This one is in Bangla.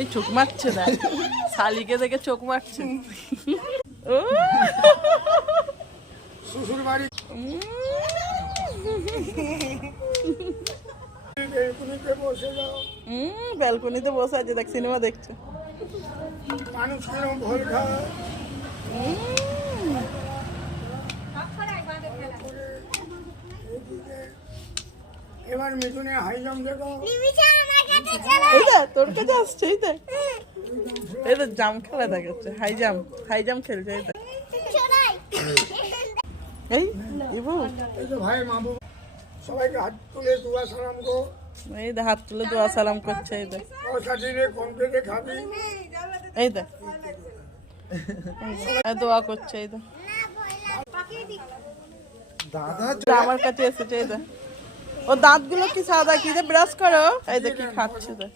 এই চোখ মারছে না, শালিকে দেখে চোখ মারছে। ও শ্বশুর বাড়ি ব্যালকনিতে বসে আছে, দেখ সিনেমা দেখছে। মানুষ কিরম ভোল খায়। এবার মিঠুনে হাই জাম্প দেখো। তোর কাছে আসছে, এই তো জাম খেলা দেখাচ্ছে, হাই জাম্প খেলছে। এই এই তো ভাই মাবু সবাইকে হাত তুলে দোয়া সালাম গো। এই দে হাত তুলে দোয়া সালাম করছে। এই দেখ পয়সা দিলে কম পেটে খাবি। এই দেখ দোয়া করছে। এই দেখ দাদা আমার কাছে এসেছে। এই দেখ ও দাঁতগুলো কি সাদা, কি ব্রাশ করো। এই দেখ কি খাচ্ছে। দেখ